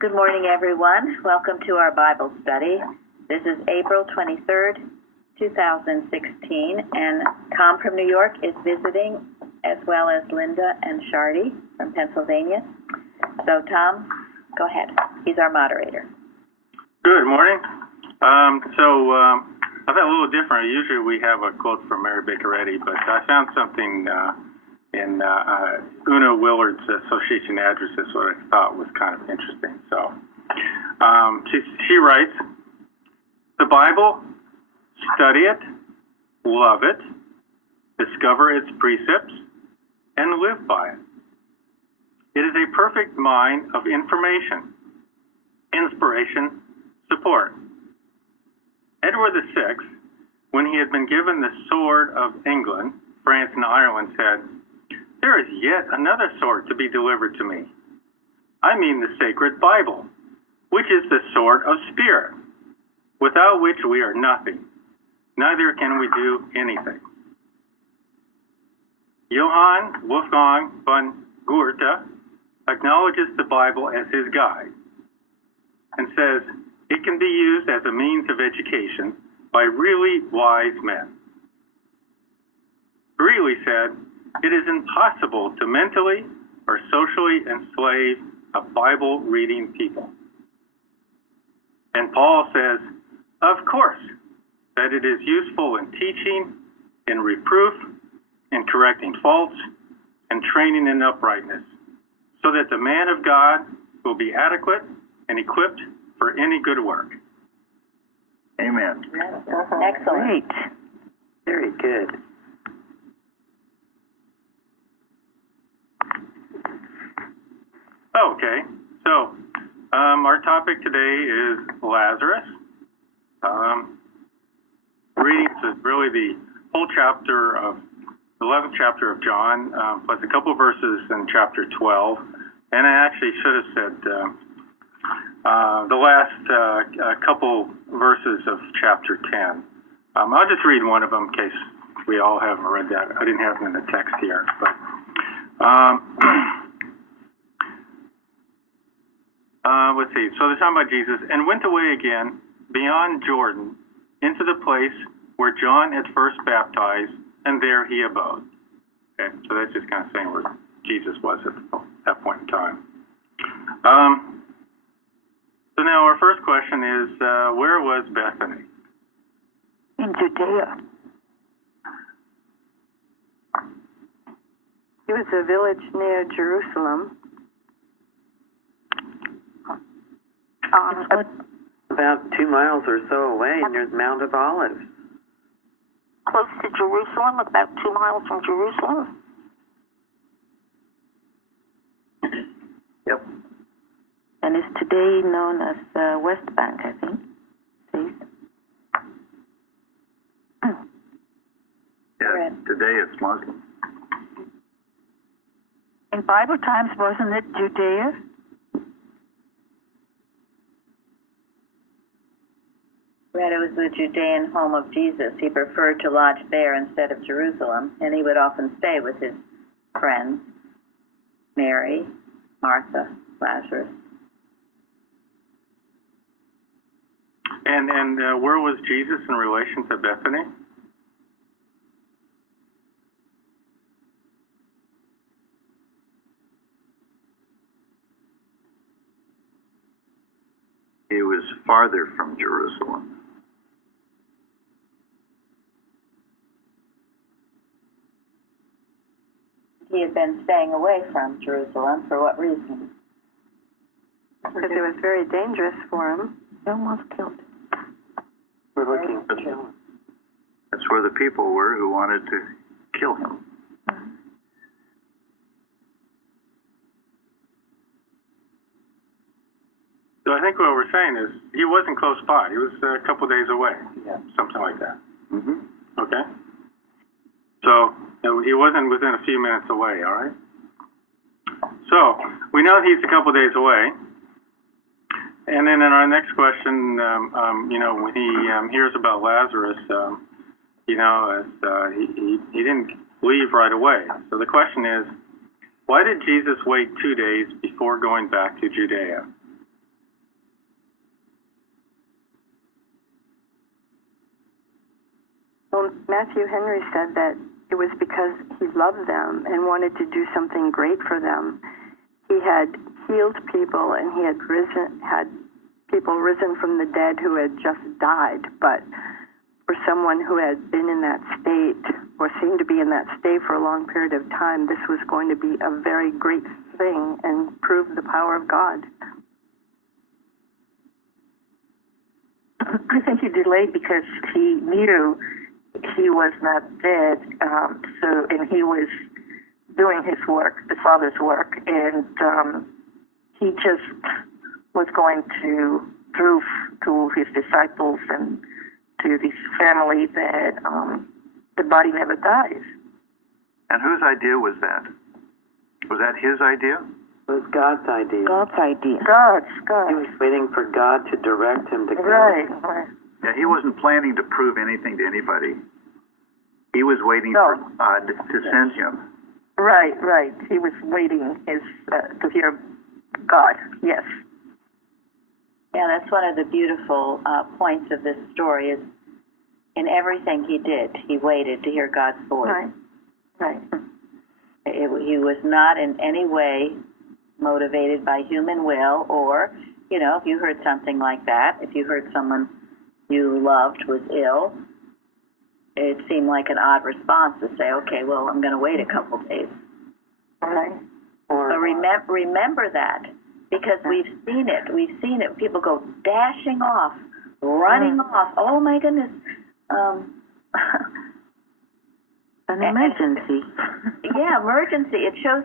Good morning, everyone. Welcome to our Bible study. This is April 23rd, 2016, and Tom from New York is visiting, as well as Linda and Shardy from Pennsylvania. So, Tom, go ahead. He's our moderator. Good morning. I thought a little different. Usually we have a quote from Mary Bakeretti, but I found something in Una Willard's Association Addresses, what I thought was kind of interesting. So she writes, "The Bible, study it, love it, discover its precepts, and live by it. It is a perfect mine of information, inspiration, support." Edward VI, when he had been given the sword of England, France, and Ireland, said, "There is yet another sword to be delivered to me. I mean the sacred Bible, which is the sword of spirit, without which we are nothing, neither can we do anything." Johann Wolfgang von Goethe acknowledges the Bible as his guide and says it can be used as a means of education by really wise men. Greeley said, "It is impossible to mentally or socially enslave a Bible-reading people." And Paul says, "Of course, that it is useful in teaching, in reproof, in correcting faults, and training in uprightness, so that the man of God will be adequate and equipped for any good work." Amen. Excellent. Great. Very good. Okay, so our topic today is Lazarus. Reading is really the whole chapter of the 11th chapter of John, plus a couple of verses in chapter 12. And I actually should have said the last couple verses of chapter 10. I'll just read one of them in case we all haven't read that. I didn't have them in the text here, but let's see. So they're talking about Jesus, "and went away again beyond Jordan into the place where John had first baptized, and there he abode." Okay, so that's just kind of saying where Jesus was at that point in time. So now our first question is, where was Bethany? In Judea. It was a village near Jerusalem. About 2 miles or so away near the Mount of Olives. Close to Jerusalem, about 2 miles from Jerusalem. Yep. And is today known as West Bank, I think. See? Yeah, today it's Muslim. In Bible times, wasn't it Judea? Read it was the Judean home of Jesus. He preferred to lodge there instead of Jerusalem, and he would often stay with his friends, Mary, Martha, Lazarus. And where was Jesus in relation to Bethany? He was farther from Jerusalem. He had been staying away from Jerusalem. For what reason? Because it was very dangerous for him. He almost killed him. We're looking. That's where the people were who wanted to kill him. So I think what we're saying is he wasn't close by. He was a couple days away. Yeah. Something like that. Mm-hmm. Okay? So he wasn't within a few minutes away, all right? So we know he's a couple days away. And then in our next question, when he hears about Lazarus, he didn't leave right away. So the question is, why did Jesus wait 2 days before going back to Judea? Well, Matthew Henry said that it was because he loved them and wanted to do something great for them. He had healed people, and he had people risen from the dead who had just died. But for someone who had been in that state, or seemed to be in that state for a long period of time, this was going to be a very great thing and prove the power of God. I think he delayed because he knew he was not dead, and he was doing his work, the Father's work, and he just was going to prove to his disciples and to his family that the body never dies. And whose idea was that? Was that his idea? It was God's idea. God's idea. God. He was waiting for God to direct him to go. Right. Yeah, he wasn't planning to prove anything to anybody. He was waiting No. for God to send him. Right. He was waiting to hear God. Yes. Yeah, that's one of the beautiful points of this story is in everything he did, he waited to hear God's voice. Right. He was not in any way motivated by human will, or, if you heard something like that, if you heard someone you loved was ill, it seemed like an odd response to say, okay, well, I'm going to wait a couple days. Right. But remember that, because we've seen it. We've seen it. People go dashing off, running off. Oh, my goodness. An emergency. Yeah, emergency. It shows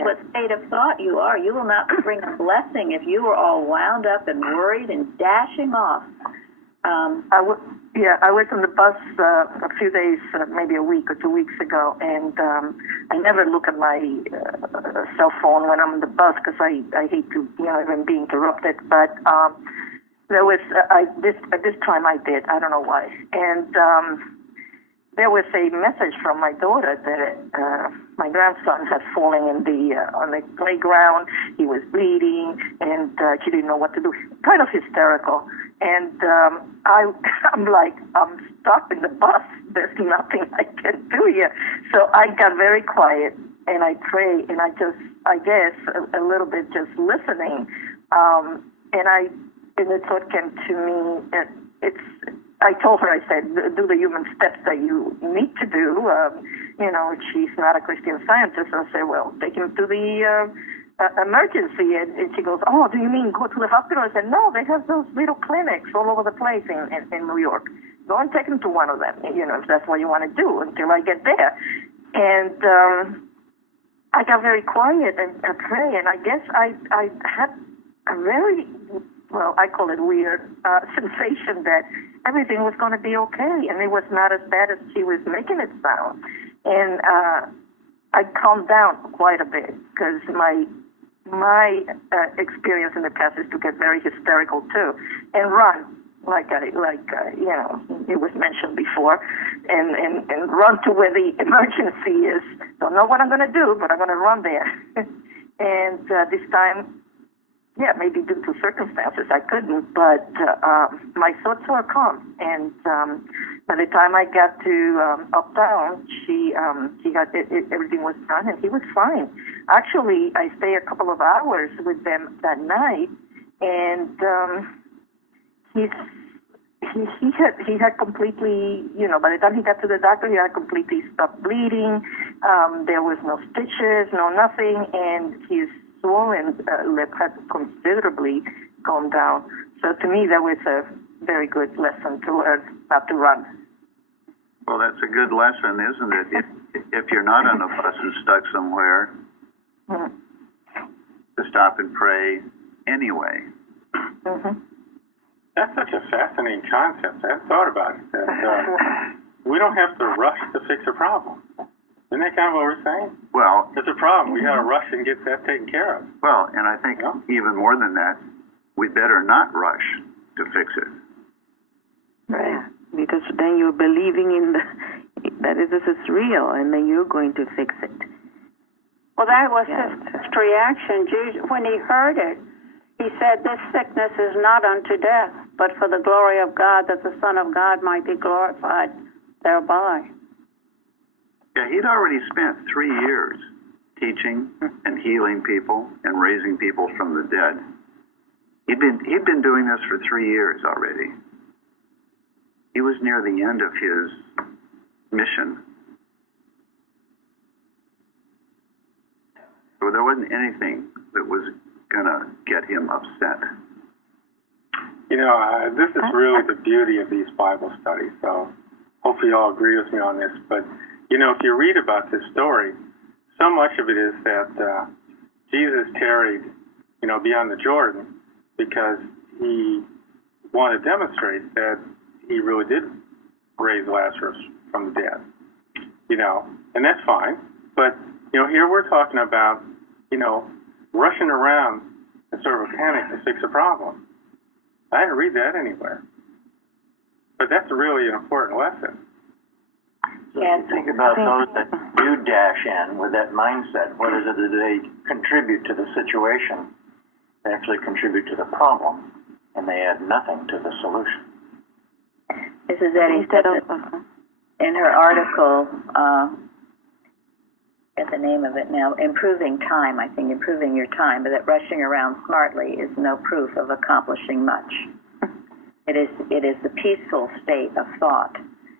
what state of thought you are. You will not bring a blessing if you are all wound up and worried and dashing off. I was on the bus a few days, maybe a week or 2 weeks ago, and I never look at my cell phone when I'm on the bus because I hate to, even be interrupted. But there was this time I did. I don't know why, and there was a message from my daughter that my grandson had fallen in on the playground. He was bleeding, and she didn't know what to do. Kind of hysterical. And I'm like, I'm stuck in the bus. There's nothing I can do here. So I got very quiet, and I prayed, and I guess, a little bit just listening. And the thought came to me, I told her, I said, do the human steps that you need to do. She's not a Christian Scientist. I said, well, take him to the emergency. And she goes, oh, do you mean go to the hospital? I said, no, they have those little clinics all over the place in New York. Go and take him to one of them, if that's what you want to do until I get there. And I got very quiet and pray, and I guess I had a very, I call it weird, sensation that everything was going to be okay, and it was not as bad as she was making it sound. And I calmed down quite a bit because my experience in the past is to get very hysterical too and run like it was mentioned before, and run to where the emergency is. Don't know what I'm going to do, but I'm going to run there. And this time, maybe due to circumstances, I couldn't, but my thoughts were calm. And by the time I got to Uptown, she got everything was done, and he was fine. Actually, I stayed a couple of hours with them that night, and he had completely, by the time he got to the doctor, he had completely stopped bleeding. There was no stitches, no nothing, and his swollen lip had considerably gone down. So to me, that was a very good lesson to learn not to run. Well, that's a good lesson, isn't it? If you're not on a bus and stuck somewhere, to stop and pray anyway. Mm-hmm. That's such a fascinating concept. I hadn't thought about it. That, we don't have to rush to fix a problem. Isn't that kind of what we're saying? Well, it's a problem. We got to rush and get that taken care of. Well, and I think even more than that, we better not rush to fix it. Right. Because then you're believing in that this is real, and then you're going to fix it. Well, that was his first reaction. When he heard it, he said, this sickness is not unto death, but for the glory of God, that the Son of God might be glorified thereby. Yeah, he'd already spent 3 years teaching and healing people and raising people from the dead. He'd been doing this for 3 years already. He was near the end of his mission. So there wasn't anything that was going to get him upset. You know, this is really the beauty of these Bible studies. So hopefully you all agree with me on this. But, you know, if you read about this story, so much of it is that Jesus tarried, you know, beyond the Jordan because he wanted to demonstrate that he really did raise Lazarus from the dead, you know, and that's fine. But, you know, here we're talking about, you know, rushing around in sort of a panic to fix a problem. I didn't read that anywhere. But that's really an important lesson. Yes. Think about those that do dash in with that mindset. What is it that they contribute to the situation? They actually contribute to the problem, and they add nothing to the solution. Mrs. Eddy said that in her article, get the name of it now, Improving Time, I think, improving your time, but that rushing around smartly is no proof of accomplishing much. It is the peaceful state of thought.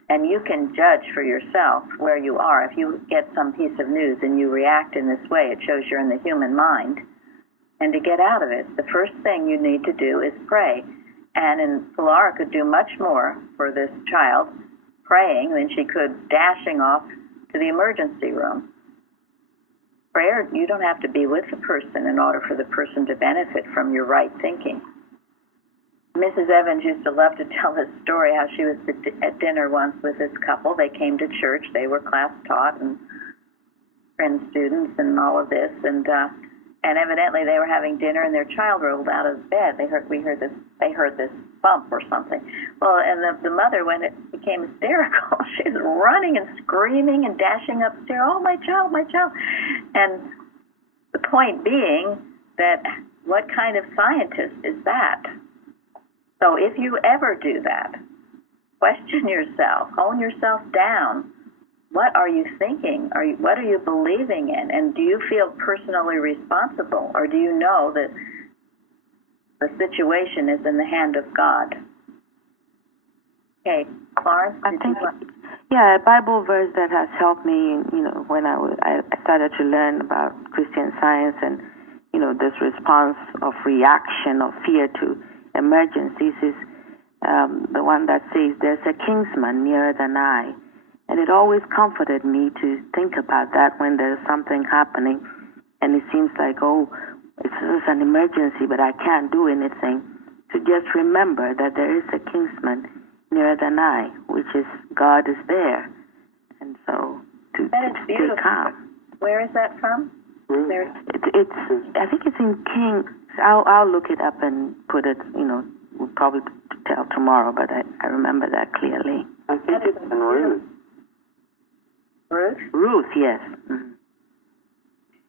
And you can judge for yourself where you are. If you get some piece of news and you react in this way, it shows you're in the human mind. And to get out of it, the first thing you need to do is pray. And Laura could do much more for this child praying than she could dashing off to the emergency room. Prayer, you don't have to be with the person in order for the person to benefit from your right thinking. Mrs. Evans used to love to tell this story, how she was at dinner once with this couple. They came to church. They were class taught and friend students and all of this. And evidently they were having dinner and their child rolled out of bed. They heard this bump or something. Well, and the mother, when it became hysterical, she was running and screaming and dashing upstairs. Oh, my child, my child. And the point being that what kind of scientist is that? So if you ever do that, question yourself, hone yourself down. What are you thinking? What are you believing in? And do you feel personally responsible? Or do you know that the situation is in the hand of God? Okay, Florence, I think, yeah, a Bible verse that has helped me, you know, when I started to learn about Christian Science and, you know, this response of reaction of fear to emergencies is the one that says, "There's a kinsman nearer than I." And it always comforted me to think about that when there's something happening and it seems like, oh, it's an emergency, but I can't do anything. To just remember that there is a kinsman nearer than I, which is God is there. And so to stay calm. Where is that from? It's I think it's in King. I'll look it up and put it, you know, we'll probably tell tomorrow, but I remember that clearly. I think it's in Ruth. Ruth? Ruth, yes. Mm-hmm.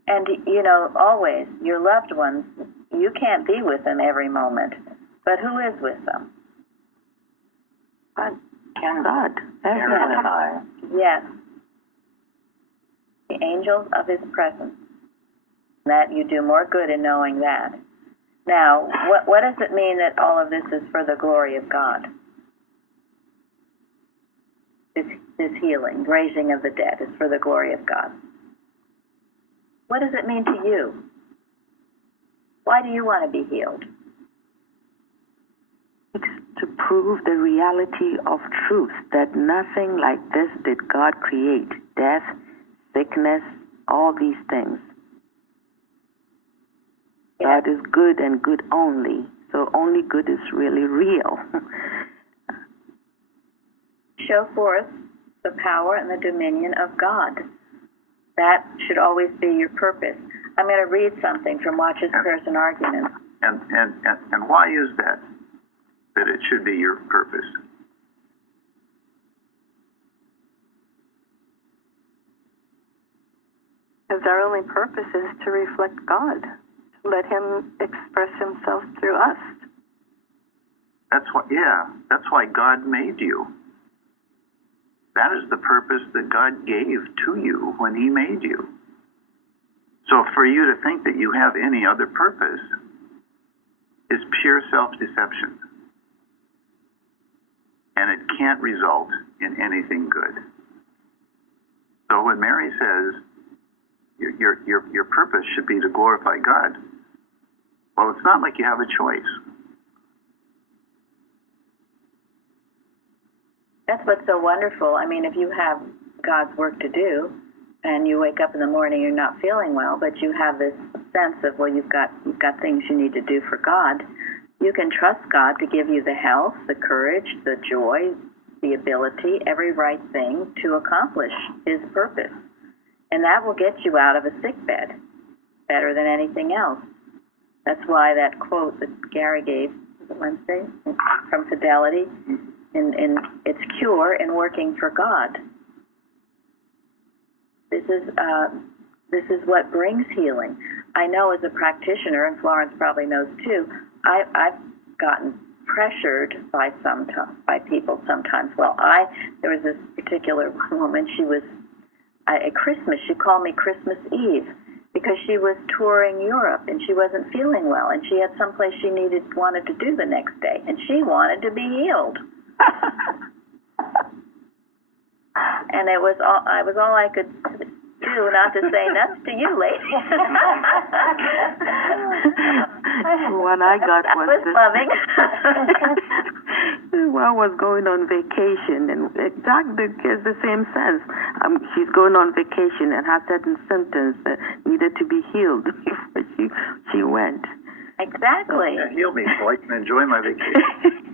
And, you know, always, your loved ones, you can't be with them every moment, but who is with them? God. Everyone. And I. Yes. The angels of his presence. That you do more good in knowing that. Now, what does it mean that all of this is for the glory of God? This healing, raising of the dead is for the glory of God. What does it mean to you? Why do you want to be healed? It's to prove the reality of truth, that nothing like this did God create. Death, sickness, all these things. Yeah. God is good and good only. So only good is really real. Show forth the power and the dominion of God. That should always be your purpose. I'm going to read something from Watches, Prayers, and Arguments. And why is that it should be your purpose? Because our only purpose is to reflect God, to let him express himself through us. That's why God made you. That is the purpose that God gave to you when he made you. So for you to think that you have any other purpose is pure self-deception. And it can't result in anything good. So when Mary says your purpose should be to glorify God, well, it's not like you have a choice. That's what's so wonderful. I mean, if you have God's work to do, and you wake up in the morning, you're not feeling well, but you have this sense of, well, you've got things you need to do for God. You can trust God to give you the health, the courage, the joy, the ability, every right thing to accomplish his purpose. And that will get you out of a sick bed better than anything else. That's why that quote that Gary gave, was it Wednesday, from Fidelity, in its cure in working for God. This is what brings healing. I know as a practitioner, and Florence probably knows too, I've gotten pressured by people sometimes. Well, there was this particular woman, she was at Christmas, she called me Christmas Eve because she was touring Europe and she wasn't feeling well and she had someplace she wanted to do the next day and she wanted to be healed. And it was all I could do, not to say nuts to you, lady. What I got was loving. Well, I was going on vacation, and exactly gives the same sense. She's going on vacation and had certain symptoms that needed to be healed before she went. Exactly. Yeah, heal me so I can enjoy my vacation.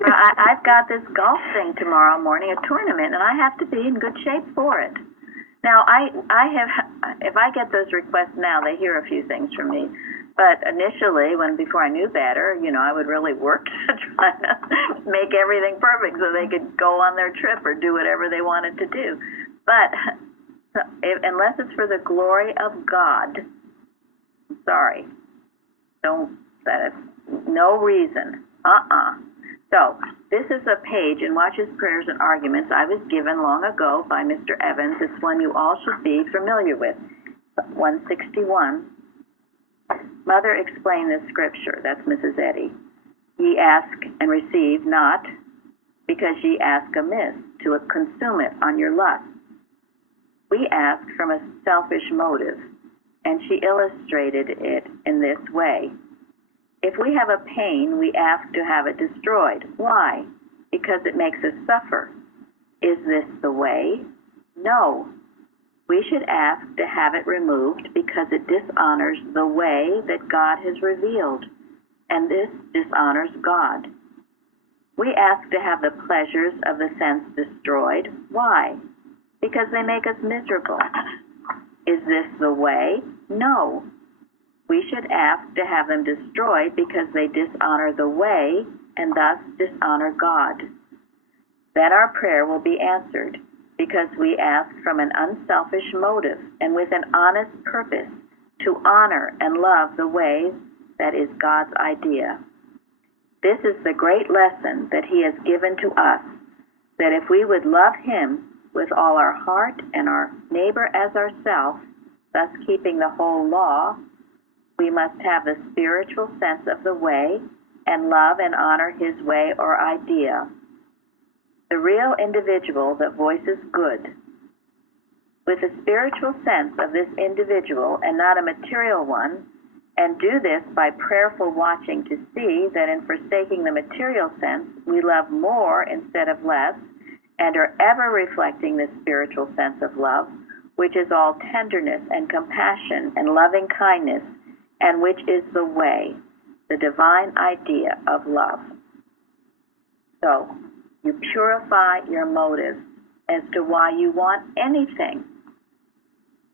I've got this golf thing tomorrow morning, a tournament, and I have to be in good shape for it. Now, if I get those requests now, they hear a few things from me. But initially, before I knew better, I would really work to try to make everything perfect so they could go on their trip or do whatever they wanted to do. But unless it's for the glory of God, I'm sorry. That is no reason. So this is a page in Watches, Prayers, and Arguments I was given long ago by Mr. Evans. It's one you all should be familiar with, 161. Mother explained this scripture. That's Mrs. Eddy. Ye ask and receive not, because ye ask amiss, to consume it on your lust. We ask from a selfish motive, and she illustrated it in this way. If we have a pain, we ask to have it destroyed. Why? Because it makes us suffer. Is this the way? No. We should ask to have it removed because it dishonors the way that God has revealed, and this dishonors God. We ask to have the pleasures of the sense destroyed. Why? Because they make us miserable. Is this the way? No. We should ask to have them destroyed because they dishonor the way and thus dishonor God. Then our prayer will be answered because we ask from an unselfish motive and with an honest purpose to honor and love the way that is God's idea. This is the great lesson that he has given to us, that if we would love him with all our heart and our neighbor as ourselves, thus keeping the whole law, we must have the spiritual sense of the way and love and honor his way or idea. The real individual that voices good. With a spiritual sense of this individual and not a material one, and do this by prayerful watching to see that in forsaking the material sense, we love more instead of less, and are ever reflecting the spiritual sense of love, which is all tenderness and compassion and loving kindness, and which is the way, the divine idea of love. So, you purify your motives as to why you want anything.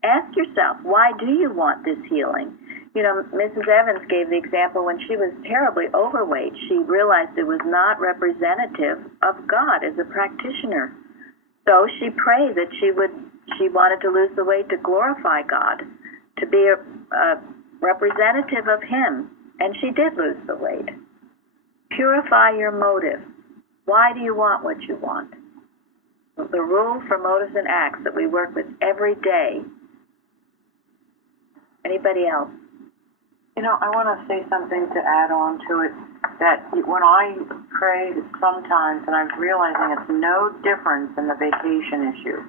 Ask yourself, why do you want this healing? Mrs. Evans gave the example when she was terribly overweight. She realized it was not representative of God as a practitioner. So she prayed that she wanted to lose the weight to glorify God, to be a representative of him, and she did lose the weight. Purify your motive. Why do you want what you want? the rule for motives and acts that we work with every day. Anybody else? You know, I want to say something to add on to it, that when I pray sometimes, and I'm realizing it's no difference in the vacation issue.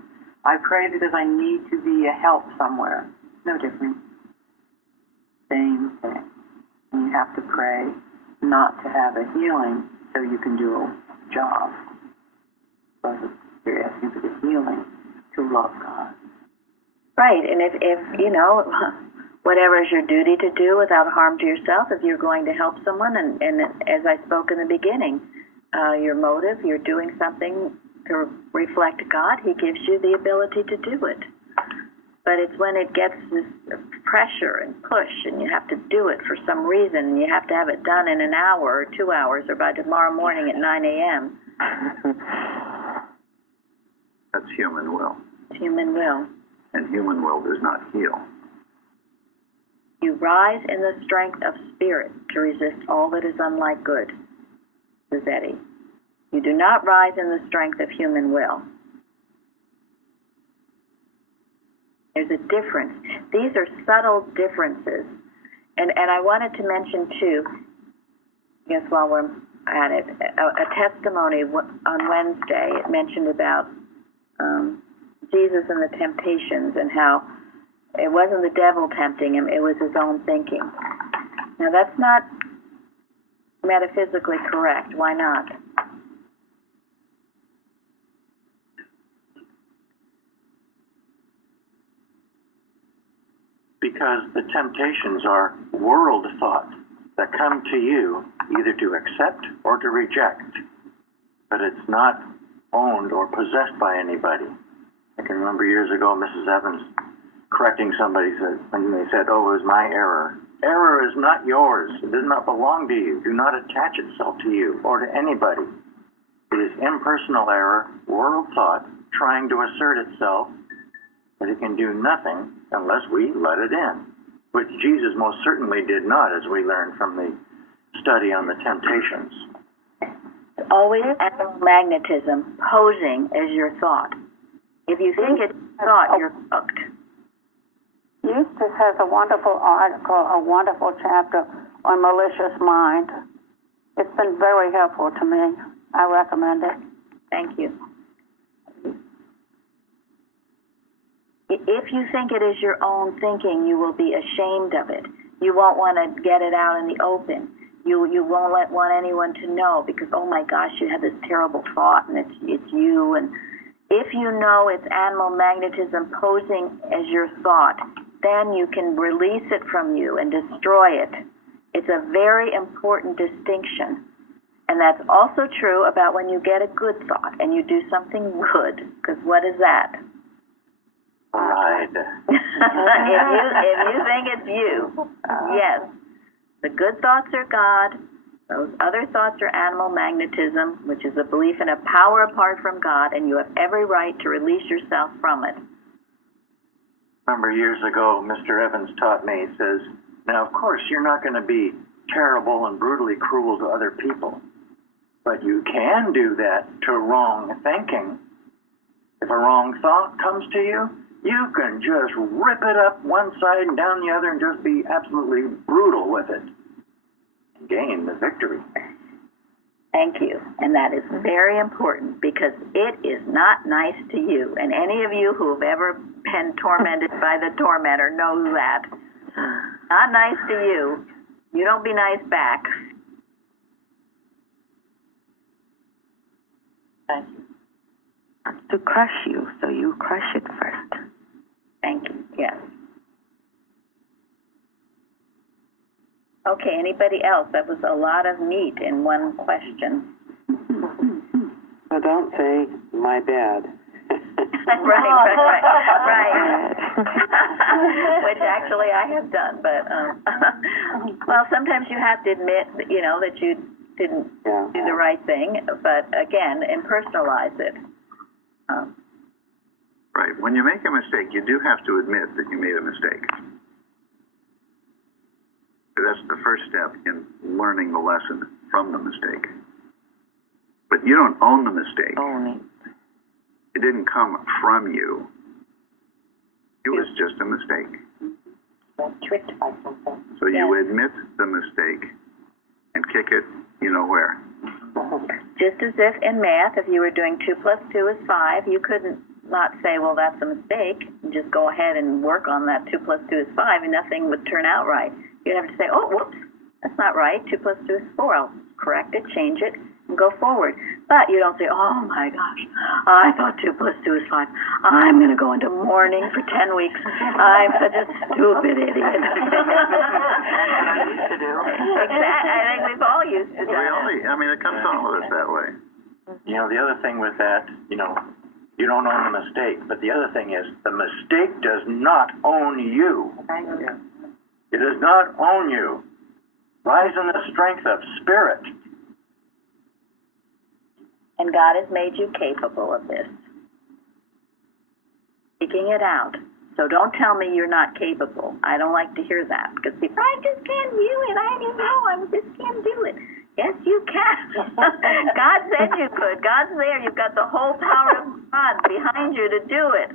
I pray because I need to be a help somewhere. No difference. Same thing. And you have to pray not to have a healing so you can do a job. But you're asking for the healing to love God. Right, and if you know, whatever is your duty to do without harm to yourself, if you're going to help someone, and as I spoke in the beginning, your motive, you're doing something to reflect God, He gives you the ability to do it. But it's when it gets this pressure and push, and you have to do it for some reason, and you have to have it done in an hour or 2 hours or by tomorrow morning at 9 a.m. That's human will. It's human will. And human will does not heal. You rise in the strength of spirit to resist all that is unlike good, says Eddie. You do not rise in the strength of human will. There's a difference. These are subtle differences. And I wanted to mention, too, I guess while we're at it, a testimony on Wednesday. It mentioned about Jesus and the temptations and how it wasn't the devil tempting him, it was his own thinking. Now, that's not metaphysically correct. Why not? Because the temptations are world thought that come to you either to accept or to reject, but it's not owned or possessed by anybody. I can remember years ago Mrs. Evans correcting somebody when they said, "Oh, it was my error." Error is not yours. It does not belong to you. Do not attach itself to you or to anybody. It is impersonal error, world thought, trying to assert itself, but it can do nothing unless we let it in, which Jesus most certainly did not, as we learned from the study on the temptations. Always magnetism posing as your thought. If you think it's thought, you're hooked. Eustace has a wonderful article, a wonderful chapter on malicious mind. It's been very helpful to me. I recommend it. Thank you. If you think it is your own thinking, you will be ashamed of it. You won't want to get it out in the open. You won't want anyone to know because, oh my gosh, you had this terrible thought and it's you. And if you know it's animal magnetism posing as your thought, then you can release it from you and destroy it. It's a very important distinction. And that's also true about when you get a good thought and you do something good, because what is that? Pride. if you think it's you, yes. The good thoughts are God. Those other thoughts are animal magnetism, which is a belief in a power apart from God, and you have every right to release yourself from it. Remember years ago, Mr. Evans taught me, he says, now, of course, you're not going to be terrible and brutally cruel to other people, but you can do that to wrong thinking. If a wrong thought comes to you, you can just rip it up one side and down the other and just be absolutely brutal with it and gain the victory. Thank you. And that is very important because it is not nice to you. And any of you who have ever been tormented by the tormentor knows that. Not nice to you. You don't be nice back. Thank you. To crush you, so you crush it first. Thank you. Yes. Okay, anybody else? That was a lot of meat in one question. Well, don't say, my bad. right. Which actually I have done, but, well, sometimes you have to admit, that, you know, that you didn't do the right thing, but again, impersonalize it. Right. When you make a mistake, you do have to admit that you made a mistake. That's the first step in learning the lesson from the mistake. But you don't own the mistake. Own it. It didn't come from you. It was just a mistake. Tricked by something. So you admit the mistake and kick it, you know where. Just as if in math, if you were doing 2 plus 2 is 5, you couldn't not say, well, that's a mistake, and just go ahead and work on that 2 plus 2 is 5, and nothing would turn out right. You'd have to say, oh, whoops, that's not right. 2 plus 2 is 4. I'll correct it, change it, and go forward. But you don't say, oh, my gosh, I thought 2 plus 2 is 5. I'm going to go into mourning for 10 weeks. I'm such a stupid idiot. I used to do. Exactly. I think we've all used to do Really? I mean, it comes to all of us that way. You know, the other thing with that, you know, you don't own the mistake, but the other thing is the mistake does not own you. It does not own you. Rise in the strength of spirit. And God has made you capable of this. Speaking it out. So don't tell me you're not capable. I don't like to hear that, because people, I just can't do it. I don't know. I just can't do it. Yes, you can. God said you could. God's there. You've got the whole power of God behind you to do it.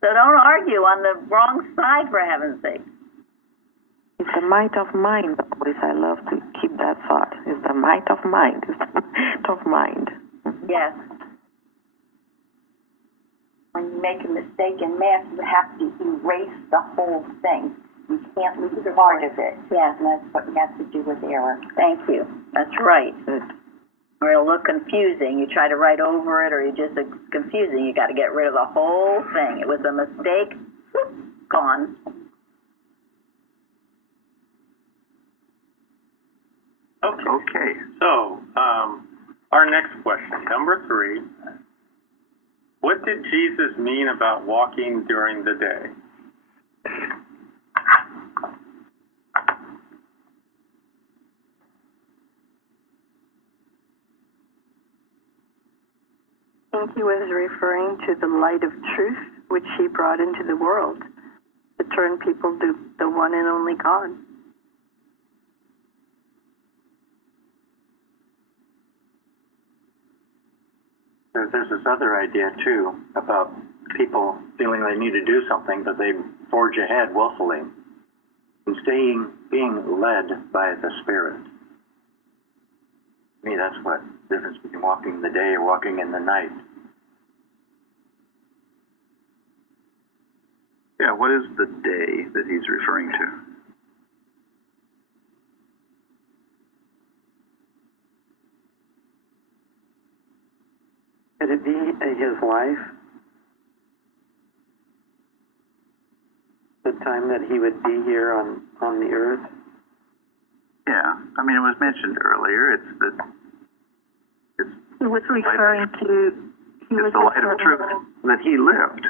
So don't argue on the wrong side, for heaven's sake. It's the might of mind. Always, I love to keep that thought. It's the might of mind. It's the might of mind. Yes. When you make a mistake in math, you have to erase the whole thing. You can't lose part of it. Yes. And that's what you have to do with error. Thank you. That's right. Or it'll look confusing. You try to write over it, or it's confusing. You got to get rid of the whole thing. It was a mistake. Whoop, gone. Okay. So, our next question, number 3. What did Jesus mean about walking during the day? I think he was referring to the light of truth which he brought into the world to turn people to the one and only God. There's this other idea, too, about people feeling they need to do something, but they forge ahead willfully and being led by the Spirit. To me, that's what the difference between walking in the day or walking in the night. Yeah, what is the day that he's referring to? Could it be his life? The time that he would be here on the earth? Yeah, I mean, it was mentioned earlier. He was referring to. It's the light of truth that he lived.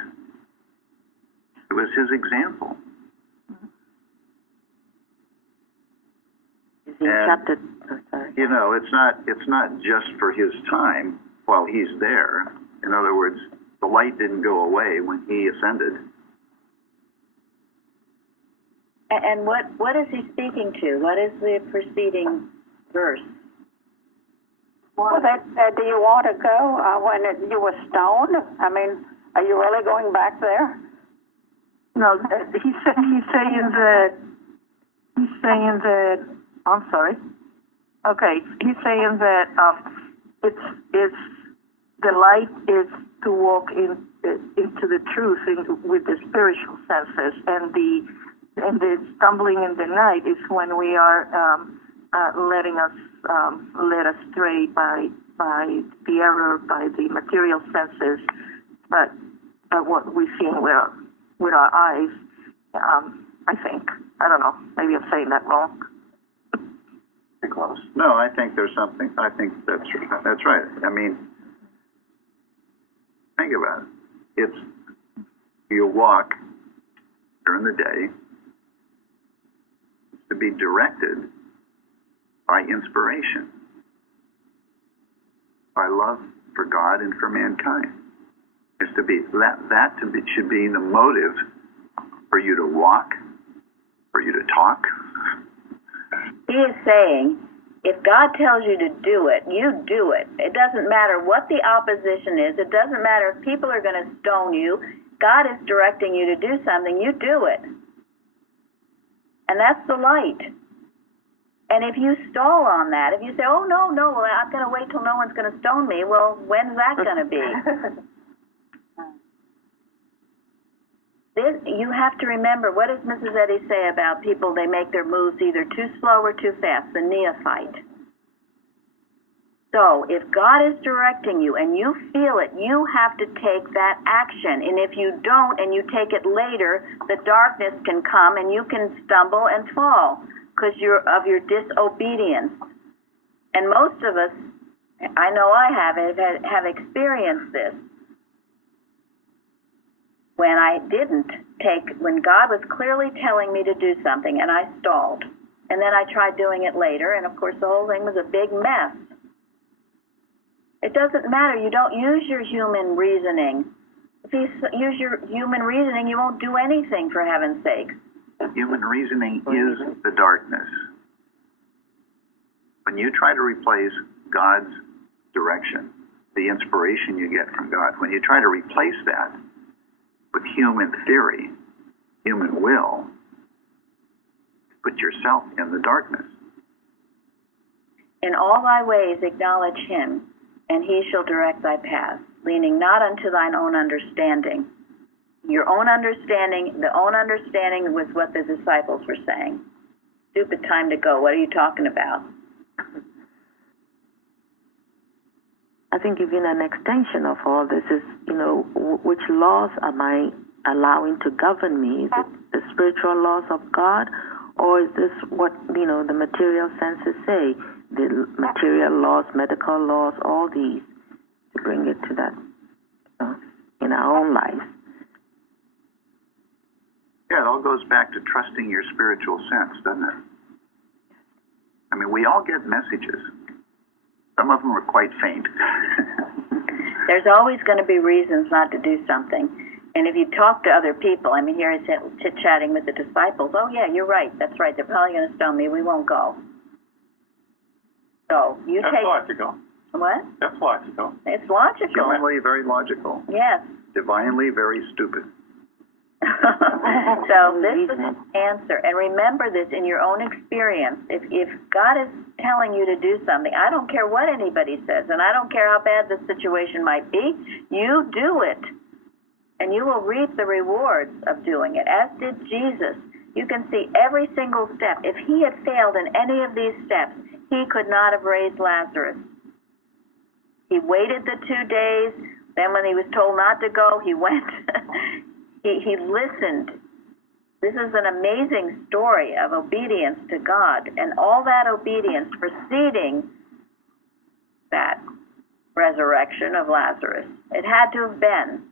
It was his example. And, you know, it's not just for his time while he's there. In other words, the light didn't go away when he ascended. And what is he speaking to? What is the preceding verse? Well, do you want to go when you were stoned? I mean, are you really going back there? No, he's saying that. I'm sorry. Okay, he's saying that it's the light is to walk into the truth with the spiritual senses, and the stumbling in the night is when we are letting us led astray by the error, by the material senses, but what we see with our eyes. I think. I don't know. Maybe I'm saying that wrong. Pretty close. No, I think there's something. I think that's right. I mean, think about it. It's you walk during the day to be directed by inspiration, by love for God and for mankind. It's to be should be the motive for you to walk, for you to talk. He is saying If God tells you to do it, you do it. It doesn't matter what the opposition is. It doesn't matter if people are going to stone you. God is directing you to do something. You do it. And that's the light. And if you stall on that, if you say, oh, no, well, I'm going to wait till no one's going to stone me, well, when's that going to be? You have to remember, what does Mrs. Eddy say about people, they make their moves either too slow or too fast, the neophyte. So if God is directing you and you feel it, you have to take that action. And if you don't and you take it later, the darkness can come and you can stumble and fall because of your disobedience. And most of us, I know I have experienced this. When God was clearly telling me to do something and I stalled. And then I tried doing it later, and of course the whole thing was a big mess. It doesn't matter. You don't use your human reasoning. If you use your human reasoning, you won't do anything, for heaven's sake. Human reasoning is the darkness. When you try to replace God's direction, the inspiration you get from God, when you try to replace that with human theory, human will, put yourself in the darkness. In all thy ways acknowledge him, and he shall direct thy path, leaning not unto thine own understanding. Your own understanding, the own understanding was what the disciples were saying. Stupid time to go. What are you talking about? I think even an extension of all this is, which laws am I allowing to govern me? Is it the spiritual laws of God, or is this what, the material senses say? The material laws, medical laws, all these, to bring it to that, in our own lives. Yeah, it all goes back to trusting your spiritual sense, doesn't it? I mean, we all get messages. Some of them are quite faint. There's always going to be reasons not to do something. And if you talk to other people, here he's chit-chatting with the disciples. Oh, yeah, you're right. That's right. They're probably going to stone me. We won't go. So That's logical. What? That's logical. It's logical. Humanly very logical. Yes. Divinely very stupid. So this is an answer. And remember this in your own experience. If God is telling you to do something, I don't care what anybody says, and I don't care how bad the situation might be, you do it. And you will reap the rewards of doing it, as did Jesus. You can see every single step. If he had failed in any of these steps, he could not have raised Lazarus. He waited the 2 days. Then when he was told not to go, he went. He listened. This is an amazing story of obedience to God, and all that obedience preceding that resurrection of Lazarus. It had to have been.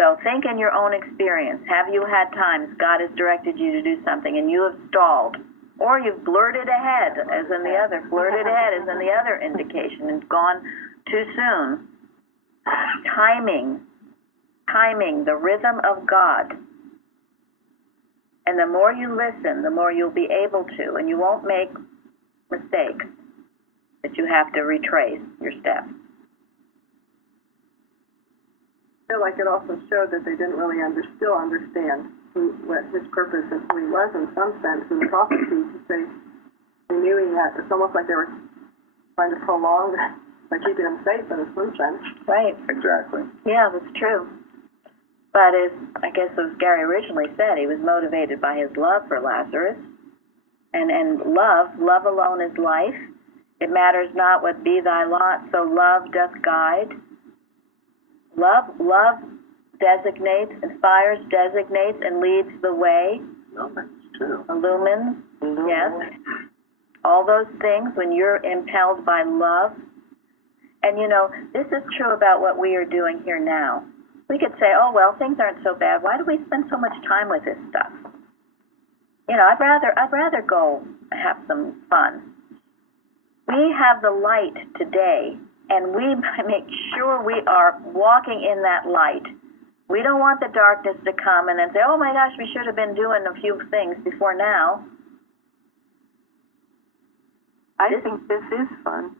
So think in your own experience. Have you had times God has directed you to do something and you have stalled? Or you've blurted ahead, as in the other. Blurted ahead is in the other indication and gone too soon. Timing, the rhythm of God. And the more you listen, the more you'll be able to, and you won't make mistakes that you have to retrace your steps. I feel like it also showed that they didn't really still understand what his purpose and who he was in some sense in the prophecy. They knew he had. It's almost like they were trying to prolong by keeping him safe in some sense. Right. Exactly. Yeah, that's true. But I guess as Gary originally said, he was motivated by his love for Lazarus. And love alone is life. It matters not what be thy lot, so love doth guide. Love designates, inspires, designates, and leads the way. Illumines, yes. All those things when you're impelled by love. And this is true about what we are doing here now. We could say, oh, well, things aren't so bad. Why do we spend so much time with this stuff? I'd rather go have some fun. We have the light today, and we make sure we are walking in that light. We don't want the darkness to come and then say, oh, my gosh, we should have been doing a few things before now. I think this is fun.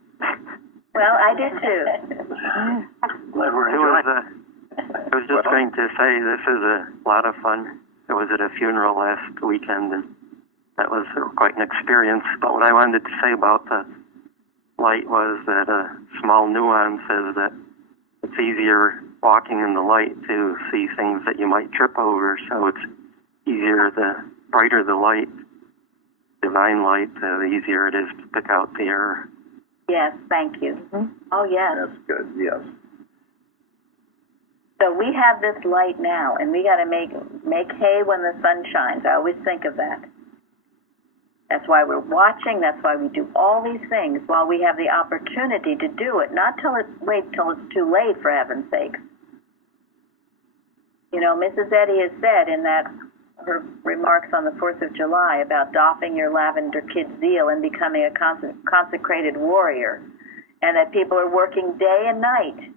Well, I did too. Glad we're It enjoying was, I was just going to say this is a lot of fun. I was at a funeral last weekend, and that was quite an experience. But what I wanted to say about the light was that a small nuance is that it's easier walking in the light to see things that you might trip over. So it's easier, the brighter the light, divine light, the easier it is to pick out the error. Yes, thank you. Oh, yes. That's good, yes. So we have this light now, and we got to make hay when the sun shines. I always think of that. That's why we're watching. That's why we do all these things while we have the opportunity to do it. Not wait till it's too late, for heaven's sake. You know, Mrs. Eddy has said in her remarks on the 4th of July about doffing your lavender kid zeal and becoming a consecrated warrior, and that people are working day and night.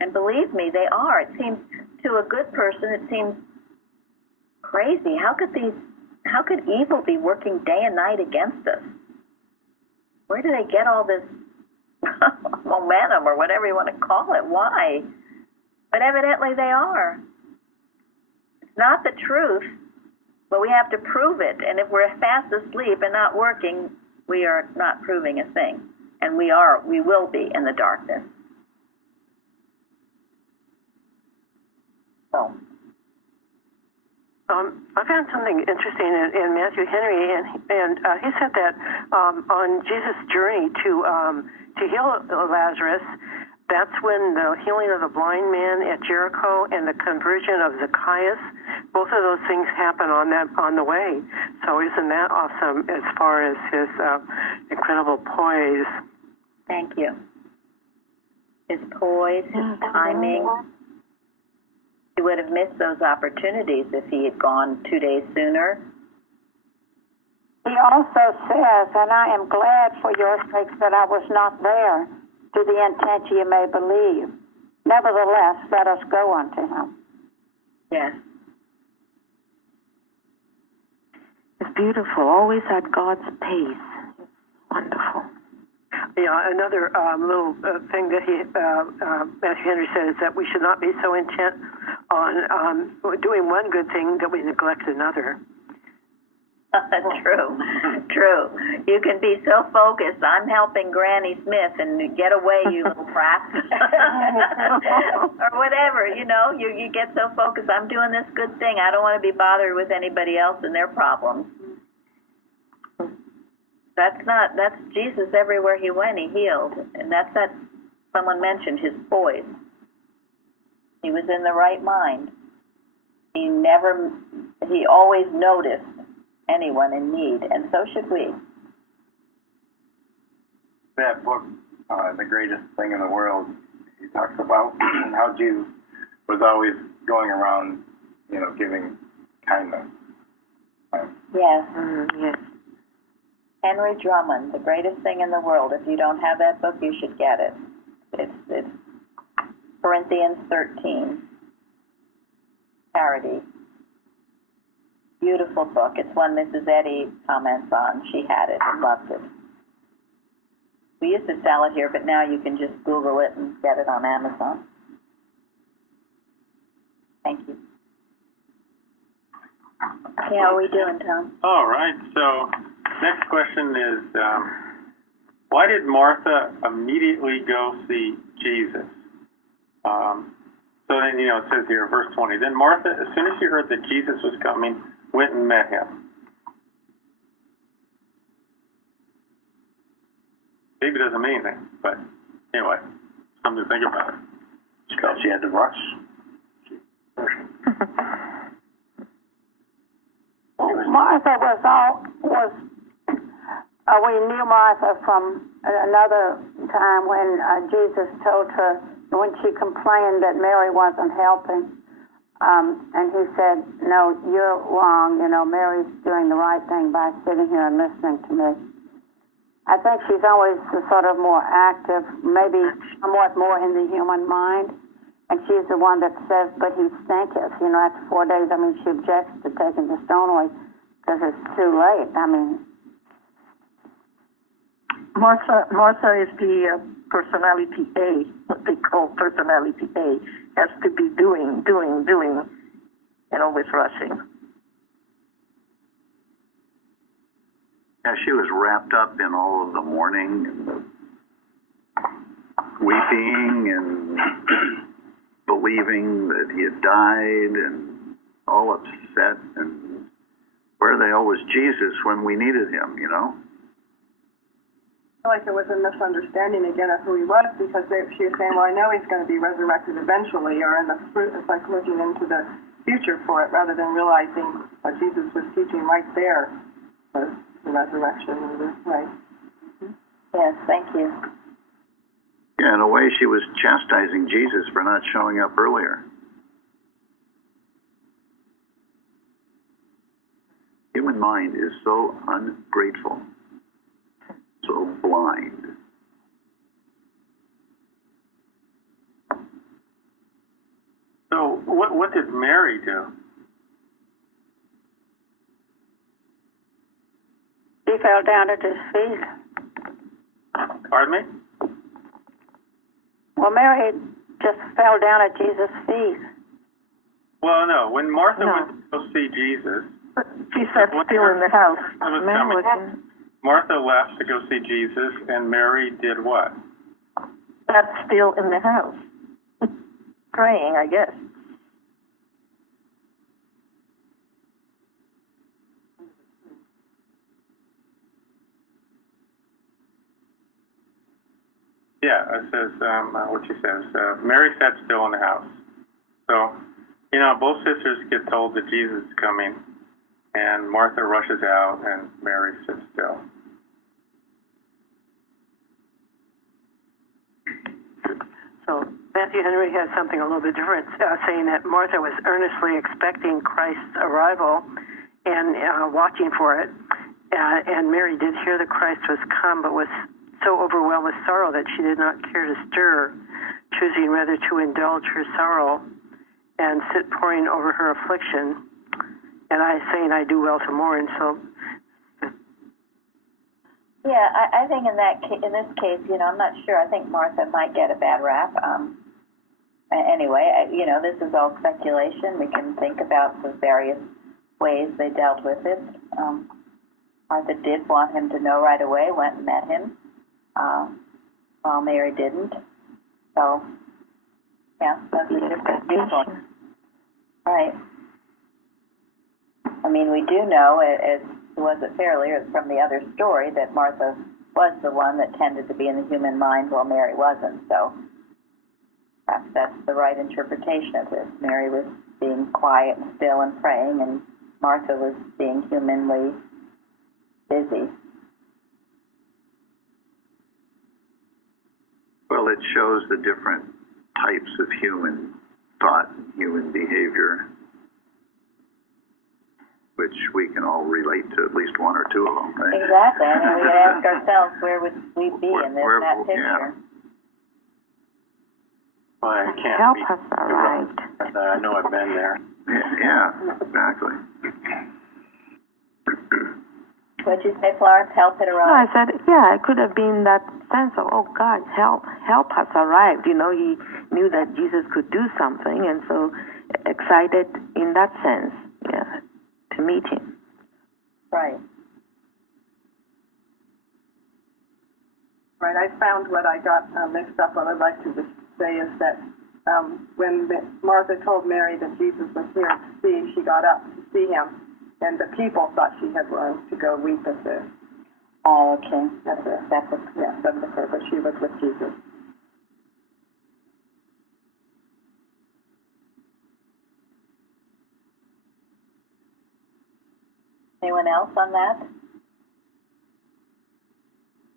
And believe me, they are. It seems, to a good person, it seems crazy. How could evil be working day and night against us? Where do they get all this momentum, or whatever you want to call it? Why? But evidently they are. It's not the truth, but we have to prove it. And if we're fast asleep and not working, we are not proving a thing. And we will be in the darkness. So. I found something interesting in Matthew Henry, and he said that on Jesus' journey to heal Lazarus, that's when the healing of the blind man at Jericho and the conversion of Zacchaeus, both of those things happen on the way. So isn't that awesome as far as his incredible poise? Thank you. His poise, his timing. He would have missed those opportunities if he had gone 2 days sooner. He also says, and I am glad for your sakes that I was not there, to the intent ye may believe. Nevertheless, let us go unto him. Yes. It's beautiful, always at God's pace. It's wonderful. Yeah, another little thing that Matthew Henry said is that we should not be so intent on doing one good thing that we neglect another. True. You can be so focused. I'm helping Granny Smith, and get away, you little brat. Or whatever, you know. You get so focused. I'm doing this good thing. I don't want to be bothered with anybody else and their problems. That's Jesus. Everywhere he went, he healed. And that's that someone mentioned, his poise. He was in the right mind. He always noticed anyone in need, and so should we. That book, The Greatest Thing in the World, he talks about how Jesus was always going around, giving kindness. Yes. Yes. Henry Drummond, The Greatest Thing in the World. If you don't have that book, you should get it. It's Corinthians 13. Parody. Beautiful book. It's one Mrs. Eddy comments on. She had it and loved it. We used to sell it here, but now you can just Google it and get it on Amazon. Thank you. Okay, how are we doing, Tom? All right. So next question is, why did Martha immediately go see Jesus? So then, it says here, verse 20, then Martha, as soon as she heard that Jesus was coming, went and met him. Maybe it doesn't mean anything, but anyway, something to think about. Because she had to rush. Martha we knew Martha from another time when Jesus told her, when she complained that Mary wasn't helping, and he said, no, you're wrong, Mary's doing the right thing by sitting here and listening to me. I think she's always sort of more active, maybe somewhat more in the human mind, and she's the one that says, but he stinketh, after 4 days. She objects to taking the stone away because it's too late. Martha is the personality A, what they call personality A, has to be doing, and always rushing. Yeah, she was wrapped up in all of the mourning and the weeping and believing that he had died and all upset and where the hell was Jesus when we needed him, you know? I feel like it was a misunderstanding again of who he was, because she was saying, well, I know he's going to be resurrected eventually, or in the fruit. It's like looking into the future for it rather than realizing what Jesus was teaching right there was the resurrection. Right. Yes, thank you. Yeah, in a way she was chastising Jesus for not showing up earlier. Human mind is so ungrateful, so blind. So what did Mary do? She fell down at his feet. Pardon me? Well, Mary just fell down at Jesus' feet. Well, no. When Martha went to go see Jesus, She sat still in the house. Martha left to go see Jesus, and Mary did what? Sat still in the house. Praying, I guess. Yeah, it says, what she says, Mary sat still in the house. So, you know, both sisters get told that Jesus is coming, and Martha rushes out, and Mary sits still. So Matthew Henry has something a little bit different, saying that Martha was earnestly expecting Christ's arrival and watching for it. And Mary did hear that Christ was come, but was so overwhelmed with sorrow that she did not care to stir, choosing rather to indulge her sorrow and sit poring over her affliction. And I saying, I do well to mourn. So, yeah, I think in this case, you know, I'm not sure. I think Martha might get a bad rap. Anyway, you know, this is all speculation. We can think about the various ways they dealt with it. Martha did want him to know right away, went and met him, while Mary didn't. So, yeah, that's a different viewpoint. Right. I mean, we do know, as was it fairly, or from the other story, that Martha was the one that tended to be in the human mind while Mary wasn't. So perhaps that's the right interpretation of this. Mary was being quiet and still and praying, and Martha was being humanly busy. Well, it shows the different types of human thought and human behavior, which we can all relate to at least one or two of them, right? Exactly. And we ask ourselves, where would we be in that picture? Yeah. Well, I can't Help be has arrived. but I know I've been there. Yeah, exactly. What'd you say, Florence? Help had No, arrived? I said, yeah, it could have been that sense of, oh, God, help has arrived. You know, he knew that Jesus could do something, and so excited in that sense, yeah, to meet him. Right. Right. I found what I got mixed up on. I'd like to just say is that when Martha told Mary that Jesus was here to see, she got up to see him, and the people thought she had run to go weep with her. Oh, okay. That's her, but she was with Jesus. Anyone else on that?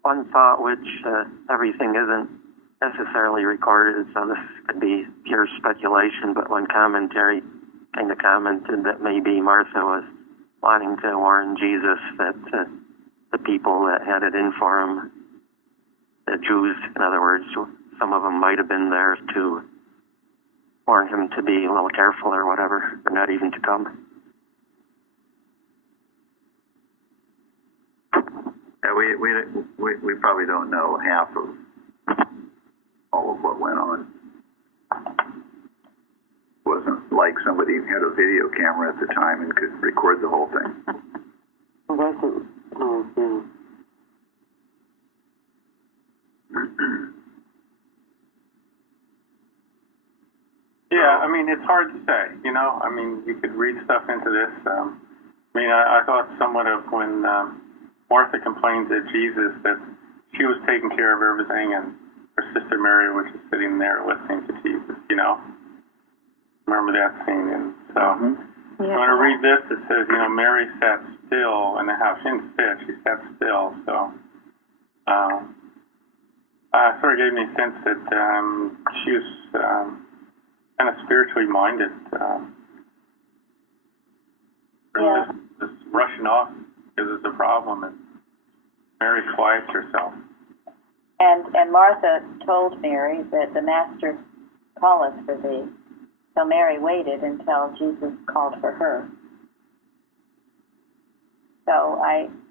One thought, which everything isn't necessarily recorded, so this could be pure speculation, but one commentary kind of commented that maybe Martha was wanting to warn Jesus that the people that had it in for him, the Jews, in other words, some of them might have been there to warn him to be a little careful or whatever, or not even to come. Yeah, we probably don't know half of all of what went on. It wasn't like somebody had a video camera at the time and could record the whole thing. It wasn't. Oh, yeah. Yeah, I mean, it's hard to say, you know. I mean, you could read stuff into this. I thought somewhat of when Martha complained to Jesus that she was taking care of everything and her sister Mary was just sitting there listening to Jesus, you know. Remember that scene? And so when I read this, it says, you know, Mary sat still in the house. She didn't sit, she sat still. So sort of gave me a sense that she was kind of spiritually minded. Just rushing off because it's a problem, and Mary quiets herself. And Martha told Mary that the Master calleth for thee. So Mary waited until Jesus called for her. So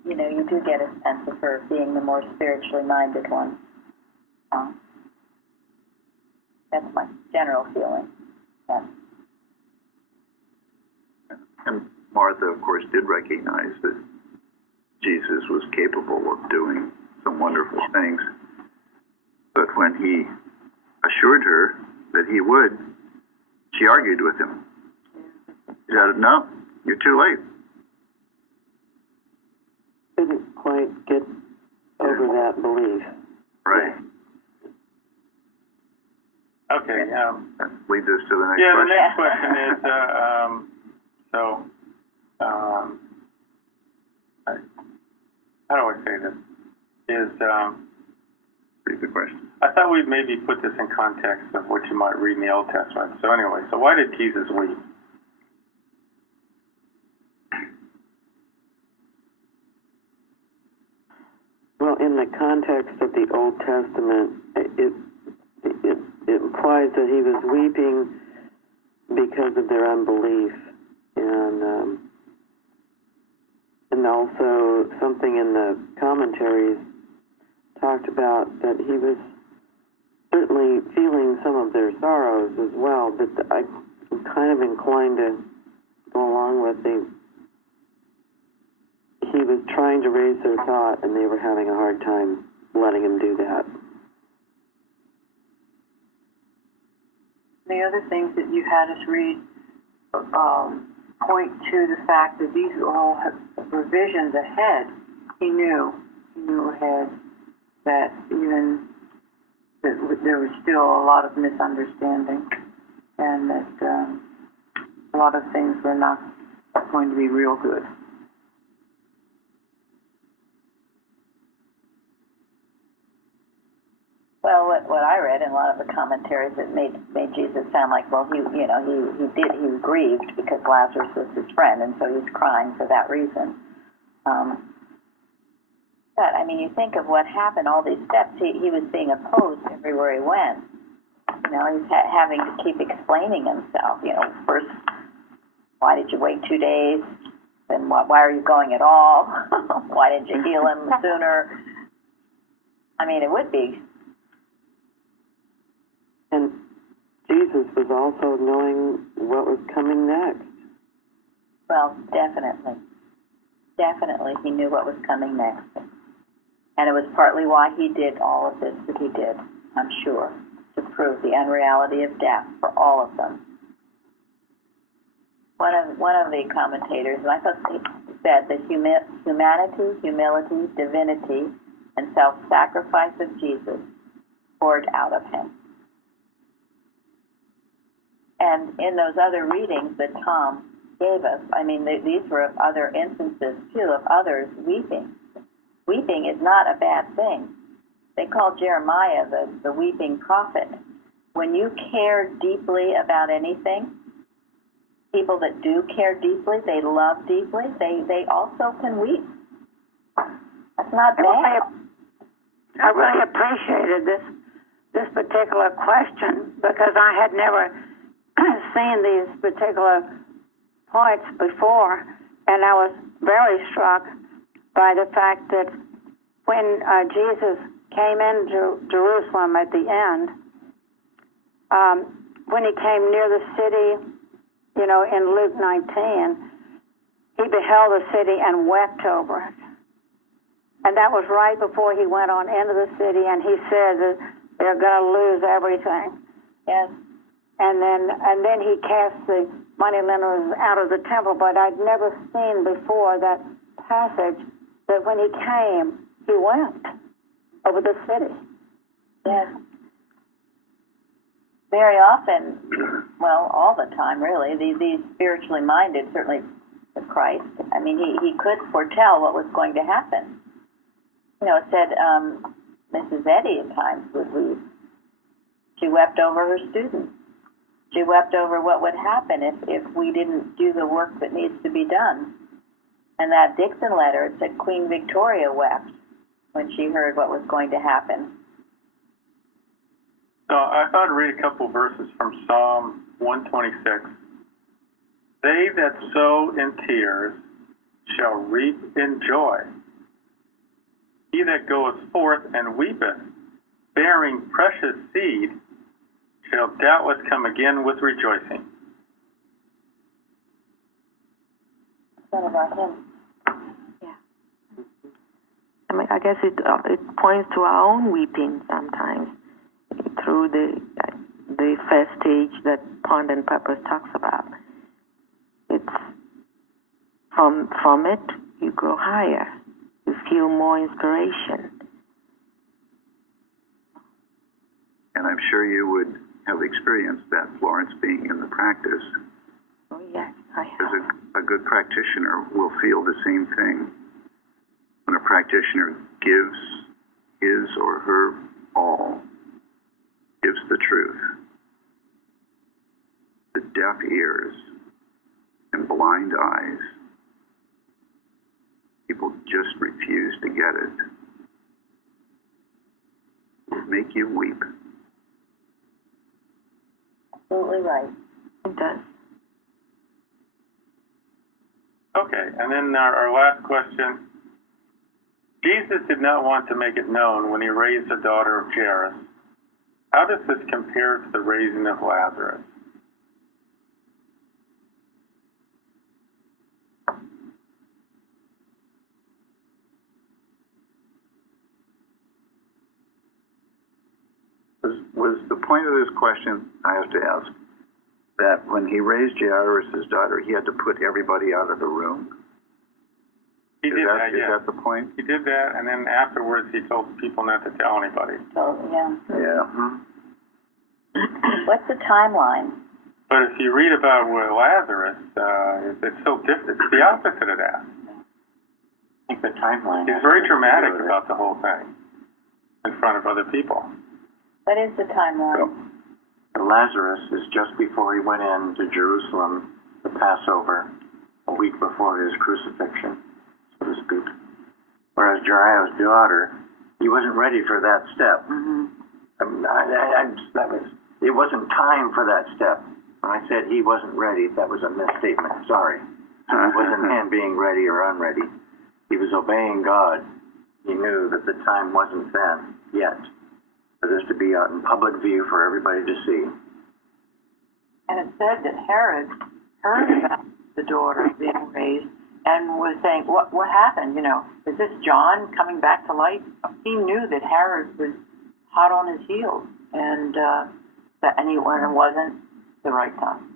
you do get a sense of her being the more spiritually minded one. That's my general feeling. Yeah. And Martha, of course, did recognize that Jesus was capable of doing some wonderful things. But when he assured her that he would, she argued with him. She said, no, you're too late. Didn't quite get over that belief. Right. Okay. That leads us to the next question. Yeah, the next question is, how do I say this? Read the question. I thought we'd maybe put this in context of what you might read in the Old Testament. So anyway, so why did Jesus weep? Well, in the context of the Old Testament, it implies that he was weeping because of their unbelief, and also something in the commentaries talked about that he was certainly feeling some of their sorrows as well, but I'm kind of inclined to go along with he was trying to raise their thought and they were having a hard time letting him do that. The other things that you had us read point to the fact that these were all revisions ahead. He knew ahead that even that there was still a lot of misunderstanding and that a lot of things were not going to be real good. Well, what I read in a lot of the commentaries, it made Jesus sound like, well, he was grieved because Lazarus was his friend, and so he's crying for that reason. But I mean, you think of what happened, all these steps. He was being opposed everywhere he went. You know, he's having to keep explaining himself. You know, first, why did you wait 2 days? Then why are you going at all? Why didn't you heal him sooner? I mean, it would be. And Jesus was also knowing what was coming next. Well, definitely. Definitely, he knew what was coming next. And it was partly why he did all of this that he did, I'm sure, to prove the unreality of death for all of them. One of the commentators, and I thought he said that humanity, humility, divinity, and self-sacrifice of Jesus poured out of him. And in those other readings that Tom gave us, I mean, these were other instances, too, of others weeping. Weeping is not a bad thing. They call Jeremiah the weeping prophet. When you care deeply about anything, people that do care deeply, they love deeply, they also can weep. That's not bad. I really appreciated this particular question because I had never seen these particular points before, and I was very struck by the fact that when Jesus came into Jerusalem at the end, when he came near the city, you know, in Luke 19, he beheld the city and wept over it. And that was right before he went on into the city, and he said that they're going to lose everything. Yes. And then he cast the moneylenders out of the temple. But I'd never seen before that passage that when he came, he wept over the city. Yes. Very often, well, all the time, really, these spiritually minded, certainly with Christ, I mean, he could foretell what was going to happen. You know, it said Mrs. Eddy at times would weep. She wept over her students. She wept over what would happen if we didn't do the work that needs to be done. And that Dixon letter, it said Queen Victoria wept when she heard what was going to happen. So I thought I'd read a couple verses from Psalm 126. They that sow in tears shall reap in joy. He that goeth forth and weepeth, bearing precious seed, shall doubtless come again with rejoicing. What about him? Yeah. I mean, I guess it points to our own weeping sometimes through the first stage that Pond and Purpose talks about. It's from it you grow higher. You feel more inspiration. And I'm sure you would have experienced that, Florence, being in the practice. Oh, yes, I have. Because a good practitioner will feel the same thing. When a practitioner gives his or her all, gives the truth, the deaf ears and blind eyes, people just refuse to get it. It will make you weep. Absolutely right. It does. Okay, and then our last question. Jesus did not want to make it known when he raised the daughter of Jairus. How does this compare to the raising of Lazarus? Was the point of this question, I have to ask, that when he raised Jairus' daughter, he had to put everybody out of the room? He did that, Is yes. that the point? He did that, and then afterwards he told people not to tell anybody. So, yeah. Yeah. What's the timeline? But if you read about Lazarus, it's so different. It's the opposite of that. I think the timeline. He's very dramatic about the whole thing in front of other people. What is the timeline? Lazarus is just before he went into Jerusalem, the Passover, a week before his crucifixion, so to speak. Whereas Jairus' daughter, he wasn't ready for that step. Mm-hmm. It wasn't time for that step. When I said he wasn't ready, that was a misstatement. Sorry. It wasn't him being ready or unready. He was obeying God. He knew that the time wasn't then yet for this to be out in public view for everybody to see. And it said that Herod heard about the daughter being raised and was saying, what happened? You know, is this John coming back to life? He knew that Herod was hot on his heels, and it wasn't the right time.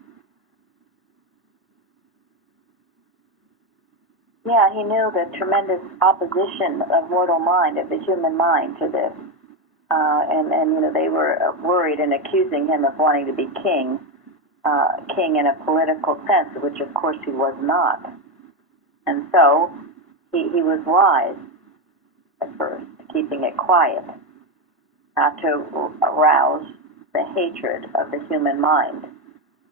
Yeah, he knew the tremendous opposition of mortal mind, of the human mind to this. And you know, they were worried and accusing him of wanting to be king in a political sense, which of course he was not. And so he was wise at first, keeping it quiet, not to arouse the hatred of the human mind.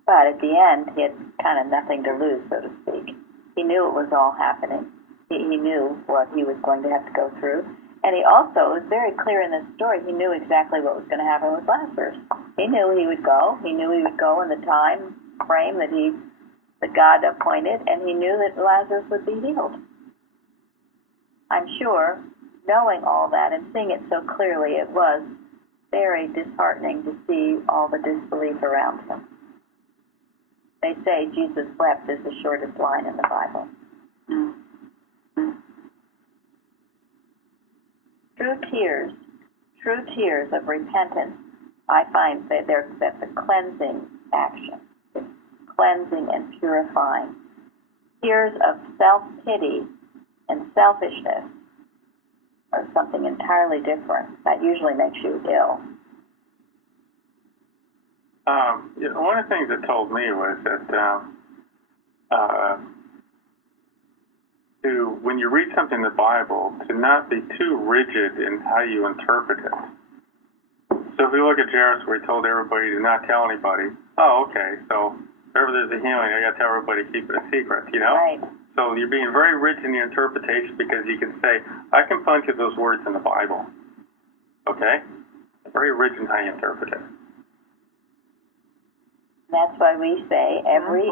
But at the end, he had kind of nothing to lose, so to speak. He knew it was all happening. He knew what he was going to have to go through. And he also was very clear in this story. He knew exactly what was going to happen with Lazarus. He knew he would go. He knew he would go in the time frame that God appointed, and he knew that Lazarus would be healed. I'm sure knowing all that and seeing it so clearly, it was very disheartening to see all the disbelief around him. They say Jesus wept is the shortest line in the Bible. Mm-hmm. True tears of repentance, I find that that's a cleansing action. It's cleansing and purifying. Tears of self-pity and selfishness are something entirely different. That usually makes you ill. One of the things it told me was that when you read something in the Bible, to not be too rigid in how you interpret it. So if we look at Jairus, where he told everybody to not tell anybody, oh, okay, so wherever there's a healing, I got to tell everybody to keep it a secret, you know? Right. So you're being very rich in your interpretation because you can say, I can point to those words in the Bible. Okay? Very rich in how you interpret it. That's why we say every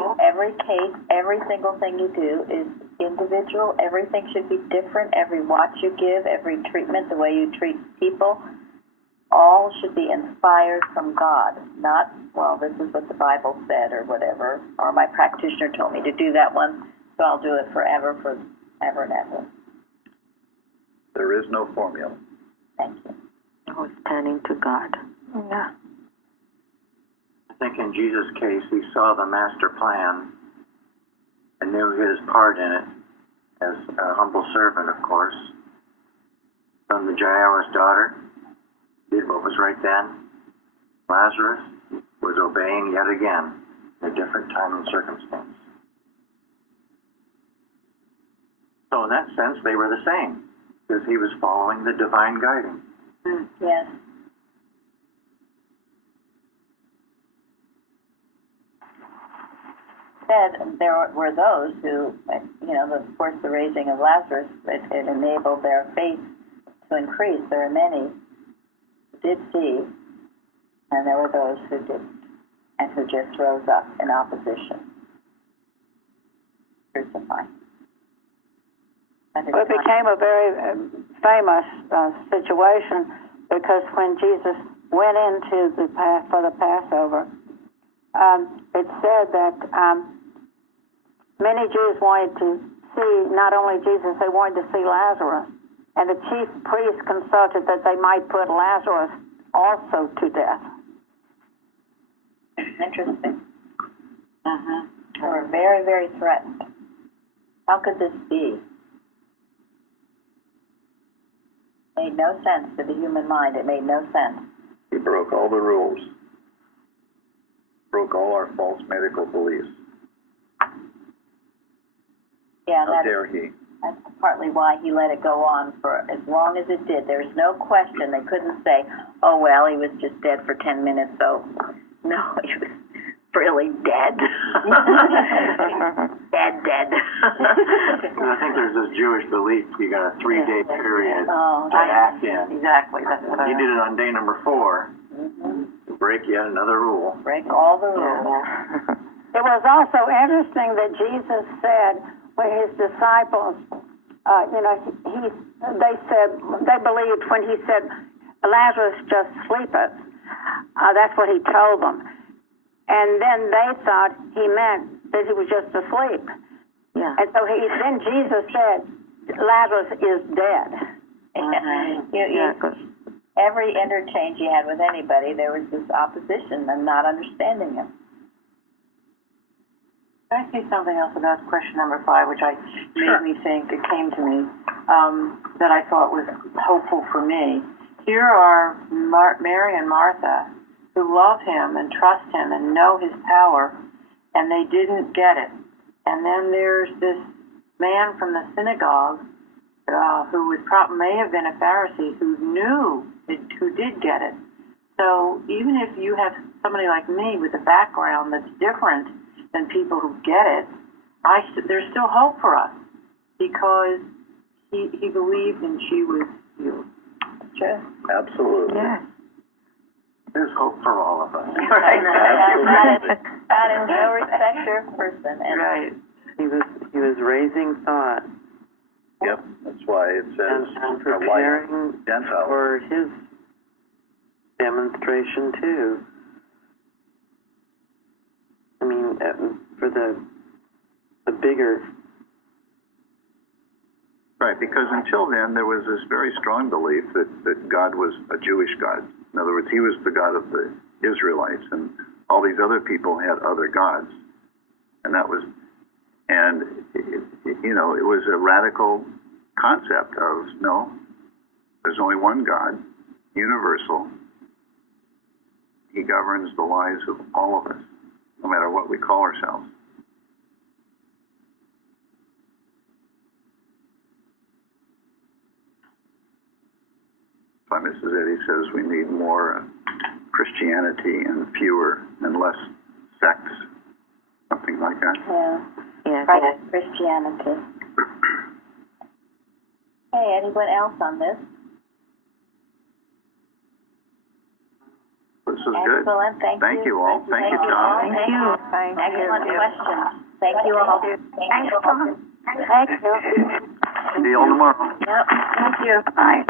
case, every single thing you do is individual. Everything should be different. Every watch you give, every treatment, the way you treat people, all should be inspired from God. Not, well, this is what the Bible said or whatever, or my practitioner told me to do that one, so I'll do it forever and ever. There is no formula. Thank you. Always turning to God. Yeah. I think in Jesus' case, he saw the master plan and knew his part in it as a humble servant, of course. From the Jairus' daughter, did what was right then. Lazarus was obeying yet again in a different time and circumstance. So in that sense, they were the same, because he was following the divine guidance. Yes. Said there were those who, of course, the raising of Lazarus, it enabled their faith to increase. There are many who did see, and there were those who didn't, and who just rose up in opposition. Crucified. It became a very famous situation because when Jesus went into for the Passover, it said that many Jews wanted to see not only Jesus, they wanted to see Lazarus. And the chief priests consulted that they might put Lazarus also to death. Interesting. They were very, very threatened. How could this be? Made no sense to the human mind. It made no sense. He broke all the rules. Broke all our false medical beliefs. Yeah, How dare he? That's partly why he let it go on for as long as it did. There's no question. They couldn't say, oh, well, he was just dead for 10 minutes, so no, he was really dead. dead. I think there's this Jewish belief you got a 3-day period to act in. Exactly. That's what You did it on day number 4. Break yet another rule. Break all the rules. It was also interesting that Jesus said when his disciples, they believed when he said, Lazarus just sleepeth. That's what he told them. And then they thought he meant that he was just asleep. Yeah. And so then Jesus said, Lazarus is dead. Every interchange he had with anybody, there was this opposition and not understanding him. Can I say something else about question number 5, which made me think, it came to me, that I thought was hopeful for me. Here are Mary and Martha, who love him and trust him and know his power, and they didn't get it. And then there's this man from the synagogue who may have been a Pharisee who did get it. So even if you have somebody like me with a background that's different than people who get it, there's still hope for us because he believed and she was healed. Sure. Absolutely. Yeah. There's hope for all of us. Right. God is no respecter of person. Right. He was raising thought. Yep, that's why it says and a light preparing Gentiles. for his demonstration too. I mean, for the bigger. Right, because until then there was this very strong belief that God was a Jewish God. In other words, he was the God of the Israelites, and all these other people had other gods. And that was, and it was a radical concept of, no, there's only one God, universal. He governs the lives of all of us, no matter what we call ourselves. By Mrs. Eddy says we need more Christianity and fewer and less sects, something like that. Yeah. Right. Christianity. Hey, anyone else on this? This is good. Excellent. Thank you all. Thank you, Tom. Thank you. Excellent questions. Thank you all. Thanks, Tom. Thank you. See you all tomorrow. Yep. Thank you. Bye.